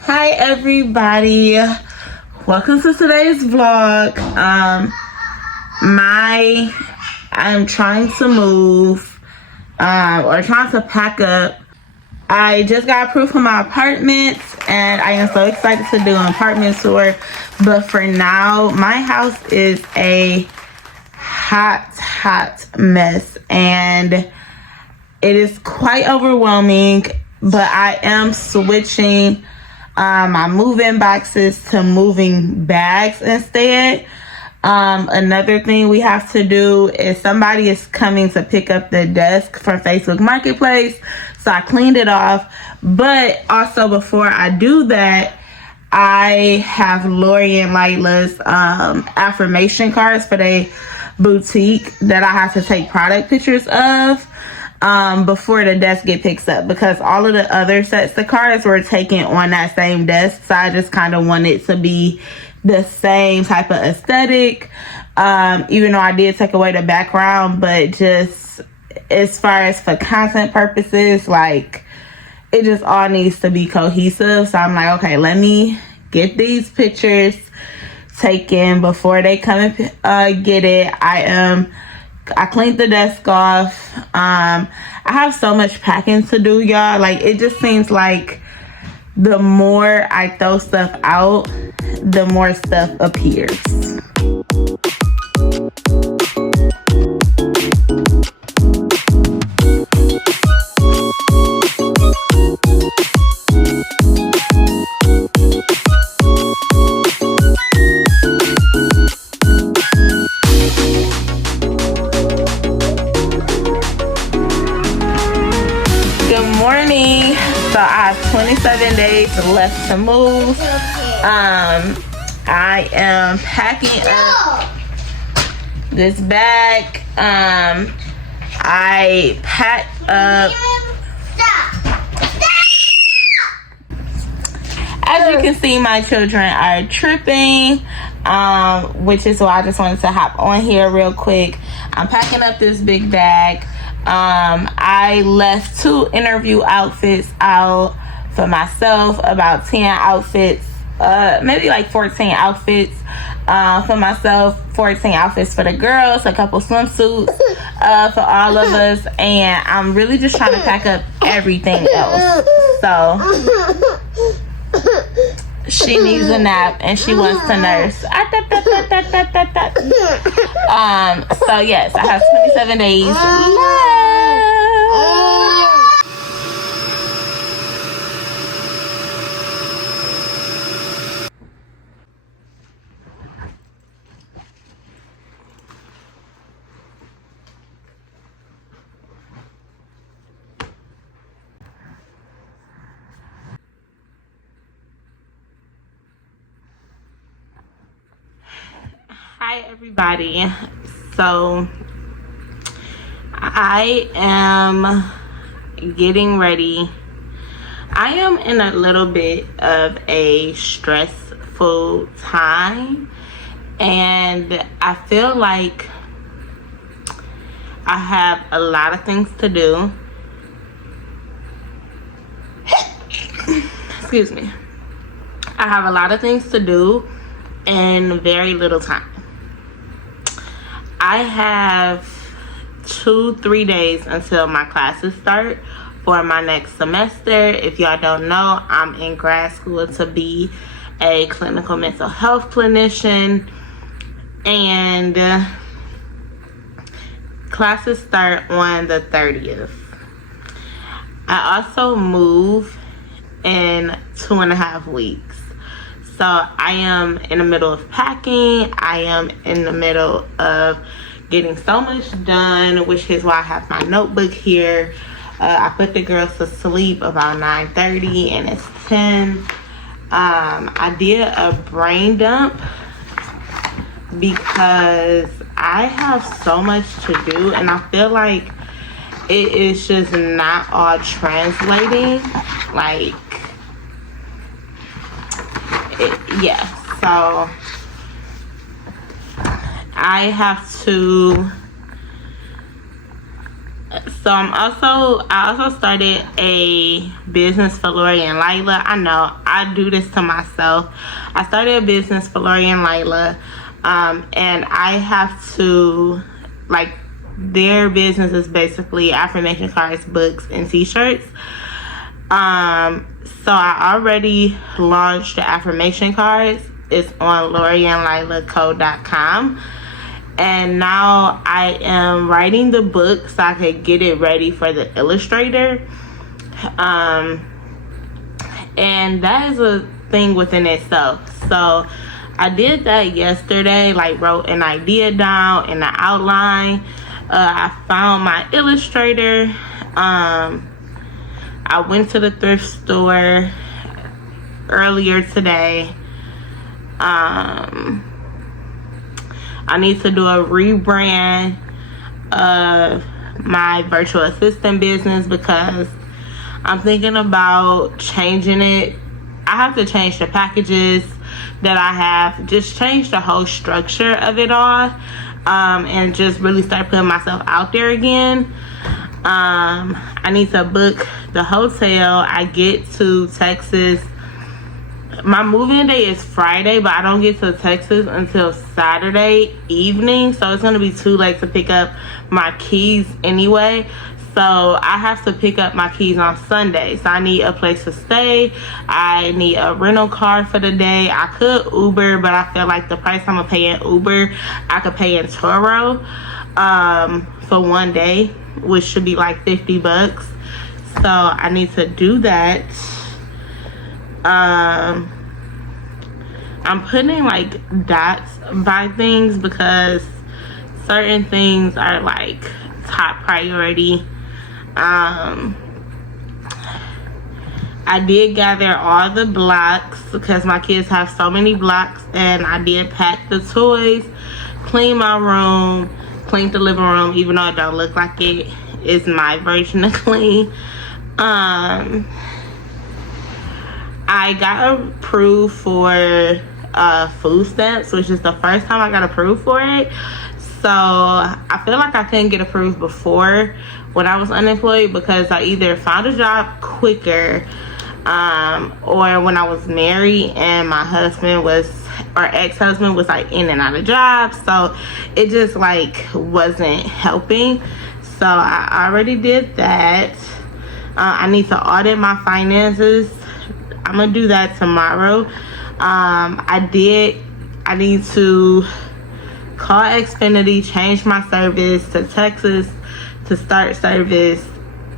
Hi everybody, welcome to today's vlog. I'm trying to move or trying to pack up. I just got approved for my apartment and I am so excited to do an apartment tour, but for now my house is a hot mess and it is quite overwhelming, but I am switching my moving boxes to moving bags instead. Another thing we have to do is somebody is coming to pick up the desk from Facebook Marketplace, so I cleaned it off. But also before I do that, I have Lori and Lila's affirmation cards for their boutique that I have to take product pictures of before the desk get picked up, because all of the other sets of cards were taken on that same desk, so I just kind of wanted to be the same type of aesthetic, even though I did take away the background, but just as far as for content purposes, like it just all needs to be cohesive. So I'm like, okay, let me get these pictures taken before they come and get it. I cleaned the desk off. I have so much packing to do, y'all. Like, it just seems like the more I throw stuff out, the more stuff appears. Good morning. So I have 27 days left to move. I am packing up this bag. I packed up. As you can see, my children are tripping, which is why I just wanted to hop on here real quick. I'm packing up this big bag. I left 2 interview outfits out for myself, about 10 outfits, maybe like 14 outfits for myself, 14 outfits for the girls, a couple swimsuits for all of us, and I'm really just trying to pack up everything else. So she needs a nap and she wants to nurse. So yes, I have 27 days left. Hi everybody. So I am getting ready. I am in a little bit of a stressful time and I feel like I have a lot of things to do. Excuse me. I have a lot of things to do in very little time. I have 2-3 days until my classes start for my next semester. If y'all don't know, I'm in grad school to be a clinical mental health clinician, and classes start on the 30th. I also move in 2.5 weeks. So I am in the middle of packing. I am in the middle of getting so much done, which is why I have my notebook here. I put the girls to sleep about 9:30 and it's 10. I did a brain dump because I have so much to do and I feel like it is just not all translating. Like, yeah, so I have to So I also started a business for Lori and Lila. I know I do this to myself. I started a business for Lori and Lila, and I have to, like, their business is basically affirmation cards, books, and t-shirts. So I already launched the affirmation cards. It's on LoriandLilaCo.com. And now I am writing the book so I could get it ready for the illustrator. And that is a thing within itself. So I did that yesterday, like wrote an idea down and an outline. I found my illustrator. I went to the thrift store earlier today. I need to do a rebrand of my virtual assistant business because I'm thinking about changing it. I have to change the packages that I have, just change the whole structure of it all, and just really start putting myself out there again. I need to book the hotel. I get to Texas. My moving day is Friday, but I don't get to Texas until Saturday evening, so it's going to be too late to pick up my keys anyway. So I have to pick up my keys on Sunday. So I need a place to stay. I need a rental car for the day. I could Uber, but I feel like the price I'm going to pay in Uber, I could pay in Turo for one day, which should be like $50. So I need to do that. I'm putting like dots by things because certain things are like top priority. I did gather all the blocks because my kids have so many blocks, and I did pack the toys, clean my room, clean the living room, even though it don't look like it is my version of clean. I got approved for food stamps, which is the first time I got approved for it. So I feel like I couldn't get approved before when I was unemployed because I either found a job quicker, or when I was married and my husband was, or ex-husband was like in and out of jobs. So it just like wasn't helping. So I already did that. I need to audit my finances. I'm gonna do that tomorrow. I need to call Xfinity, change my service to Texas to start service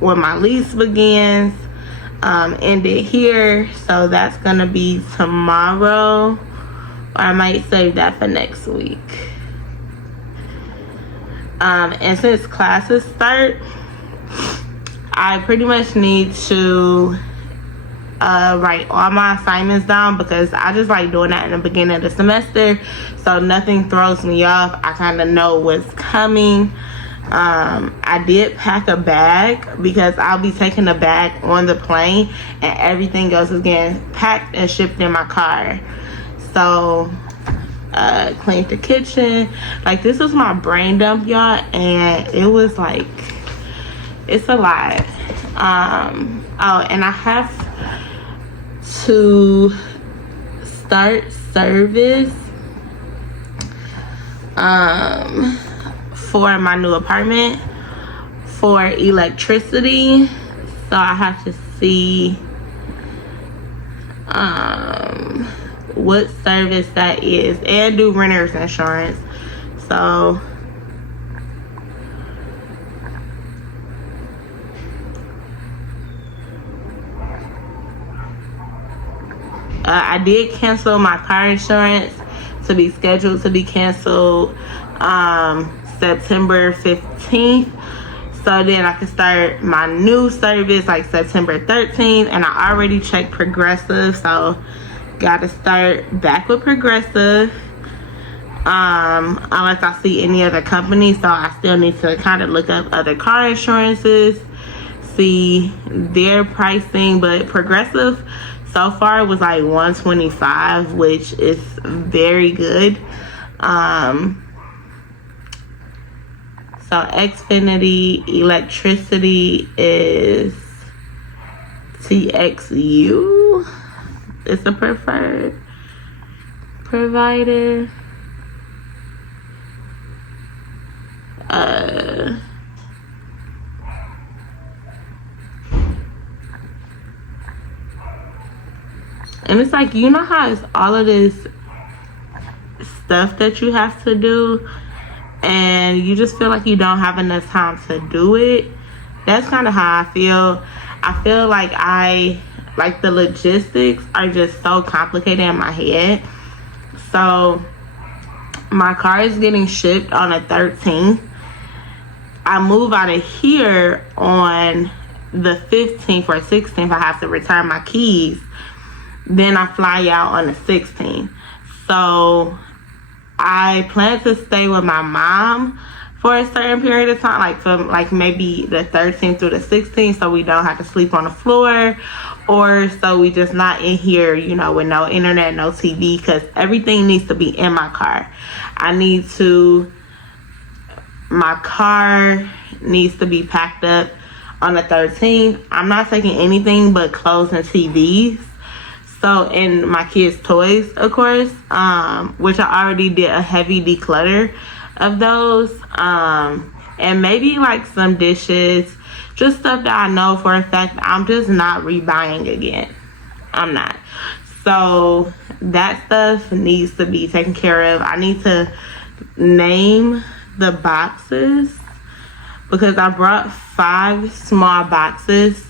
when my lease begins, end it here. So that's gonna be tomorrow, or I might save that for next week. And since classes start, I pretty much need to write all my assignments down because I just like doing that in the beginning of the semester, so nothing throws me off. I kind of know what's coming. I did pack a bag because I'll be taking the bag on the plane, and everything else is getting packed and shipped in my car. So cleaned the kitchen. Like, this was my brain dump, y'all, and it was like, it's a lot. Oh, and I have to start service for my new apartment for electricity. So I have to see what service that is and do renter's insurance. So I did cancel my car insurance to be scheduled to be canceled September 15th. So then I can start my new service like September 13th. And I already checked Progressive. So gotta start back with Progressive. Unless I see any other company. So I still need to kind of look up other car insurances, see their pricing. But Progressive so far was like $125, which is So Xfinity Electricity is TXU. It's the preferred provider. And it's like, you know how it's all of this stuff that you have to do and you just feel like you don't have enough time to do it? That's kind of how I feel. I feel like the logistics are just so complicated in my head. So my car is getting shipped on the 13th. I move out of here on the 15th or 16th. I have to return my keys. Then I fly out on the 16th. So I plan to stay with my mom for a certain period of time, like from like maybe the 13th through the 16th, so we don't have to sleep on the floor, or so we just not in here, you know, with no internet, no TV, because everything needs to be in my car. My car needs to be packed up on the 13th. I'm not taking anything but clothes and TVs. So, and my kids' toys, of course, which I already did a heavy declutter of those. And maybe like some dishes, just stuff that I know for a fact I'm just not rebuying again. I'm not. So that stuff needs to be taken care of. I need to name the boxes because I brought 5 small boxes.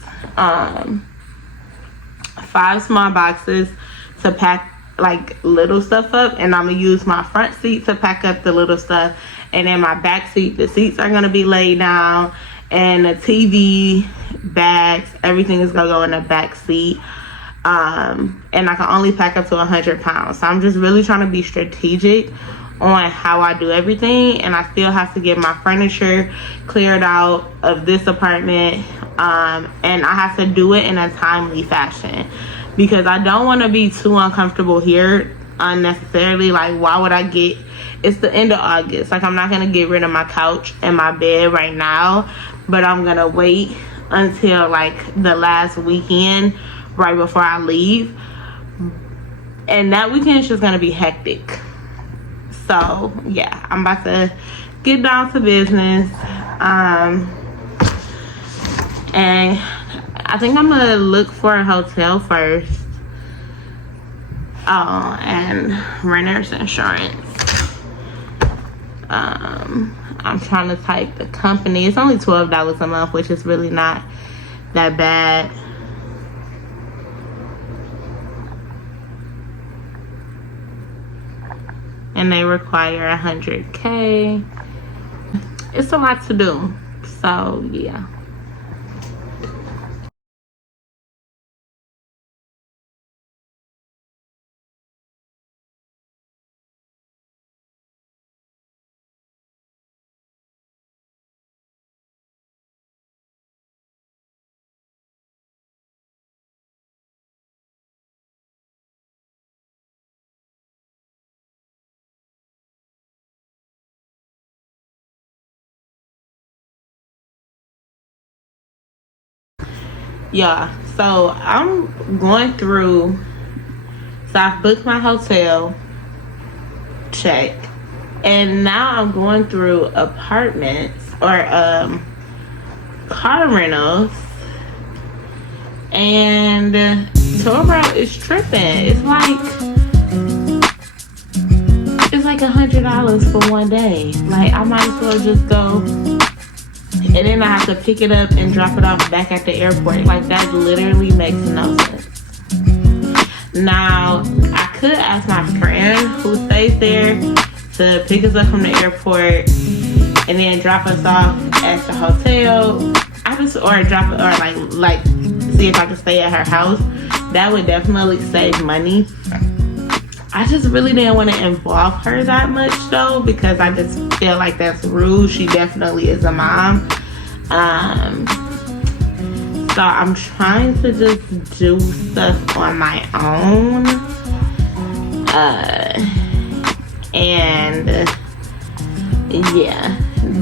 5 small boxes to pack like little stuff up, and I'm gonna use my front seat to pack up the little stuff, and then my back seat, the seats are gonna be laid down, and the TV, bags, everything is gonna go in the back seat. And I can only pack up to 100 pounds. So I'm just really trying to be strategic on how I do everything, and I still have to get my furniture cleared out of this apartment, and I have to do it in a timely fashion because I don't want to be too uncomfortable here unnecessarily. Like, why would I get, it's the end of August, like I'm not gonna get rid of my couch and my bed right now, but I'm gonna wait until like the last weekend right before I leave, and that weekend is just gonna be hectic. So yeah, I'm about to get down to business, and I think I'm gonna look for a hotel first, and renter's insurance. I'm trying to type the company. It's only $12 a month, which is really not that bad. And they require 100K. It's a lot to do. So yeah. Yeah, so I'm going through, so I've booked my hotel, check, and now I'm going through apartments or car rentals, and Turo is tripping. It's like $100 for one day. Like, I might as well just go, and then I have to pick it up and drop it off back at the airport. Like, that literally makes no sense. Now, I could ask my friend who stays there to pick us up from the airport and then drop us off at the hotel. Like see if I can stay at her house. That would definitely save money. I just really didn't want to involve her that much though, because I just feel like that's rude. She definitely is a mom. So I'm trying to just do stuff on my own. And yeah,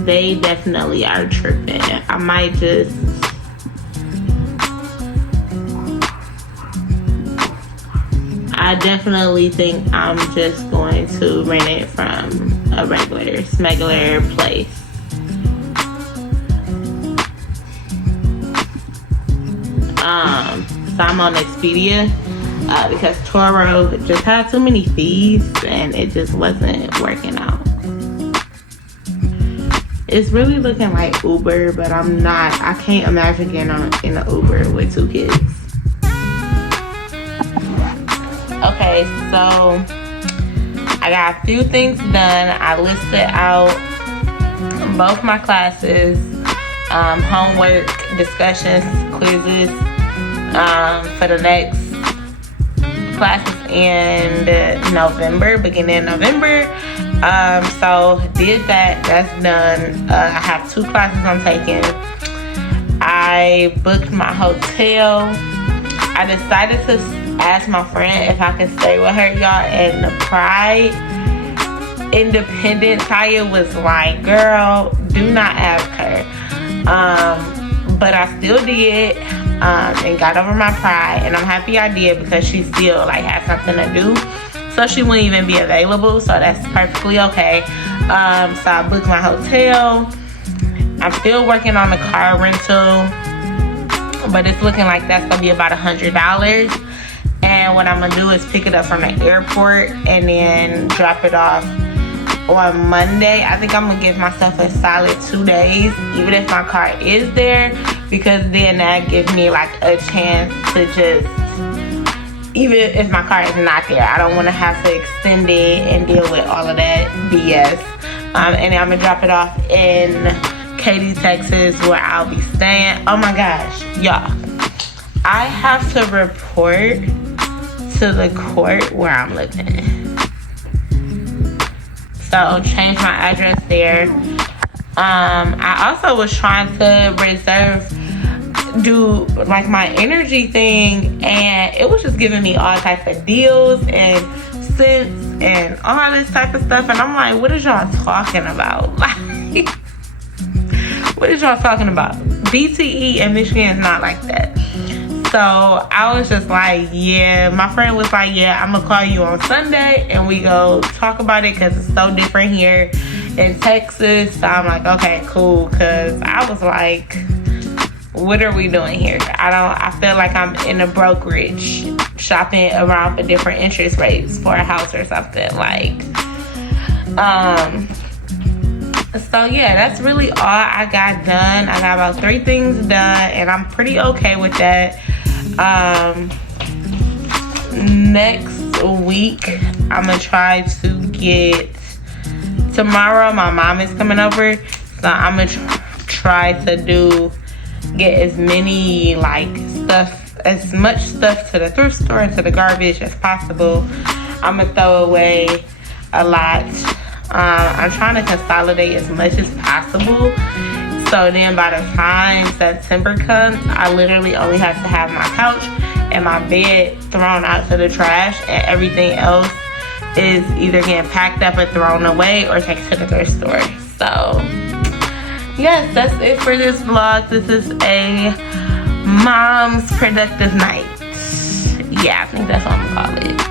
they definitely are tripping. I might just I definitely think I'm just going to rent it from a regular smuggler place. So I'm on Expedia because Turo just had too many fees and it just wasn't working out. It's really looking like Uber, but I can't imagine getting in an Uber with 2 kids. Okay, so I got a few things done. I listed out both my classes, homework, discussions, quizzes for the next classes in November, beginning of November. So did that. That's done. I have 2 classes I'm taking. I booked my hotel. I decided to ask my friend if I could stay with her, y'all, and the Pride Independence Taya was like, girl, do not ask her. But I still did, and got over my pride, and I'm happy I did because she still like had something to do, so she wouldn't even be available, so that's perfectly okay. So I booked my hotel. I'm still working on the car rental, but it's looking like that's gonna be about $100. And what I'm gonna do is pick it up from the airport and then drop it off on Monday. I think I'm gonna give myself a solid 2 days, even if my car is there, because then that gives me like a chance to just, even if my car is not there, I don't want to have to extend it and deal with all of that BS. And I'm gonna drop it off in Katy, Texas, where I'll be staying. Oh my gosh, y'all, I have to report to the court where I'm living. So change my address there. I also was trying to do like my energy thing, and it was just giving me all types of deals and cents and all this type of stuff, and I'm like, what is y'all talking about? Like, what is y'all talking about? BTE in Michigan is not like that. So I was just like, yeah, my friend was like, yeah, I'm gonna call you on Sunday and we go talk about it because it's so different here in Texas. So I'm like, okay, cool, because I was like, what are we doing here? I feel like I'm in a brokerage shopping around for different interest rates for a house or something. Like, so yeah, that's really all I got done. I got about 3 things done and I'm pretty okay with that. Next week I'm gonna try to get, tomorrow my mom is coming over, so I'm gonna try to get as many like stuff, as much stuff to the thrift store and to the garbage as possible. I'm gonna throw away a lot. I'm trying to consolidate as much as possible, so then by the time September comes, I literally only have to have my couch and my bed thrown out to the trash, and everything else is either getting packed up and thrown away or taken to the thrift store. So yes, that's it for this vlog. This is a mom's productive night. Yeah, I think that's what I'm gonna call it.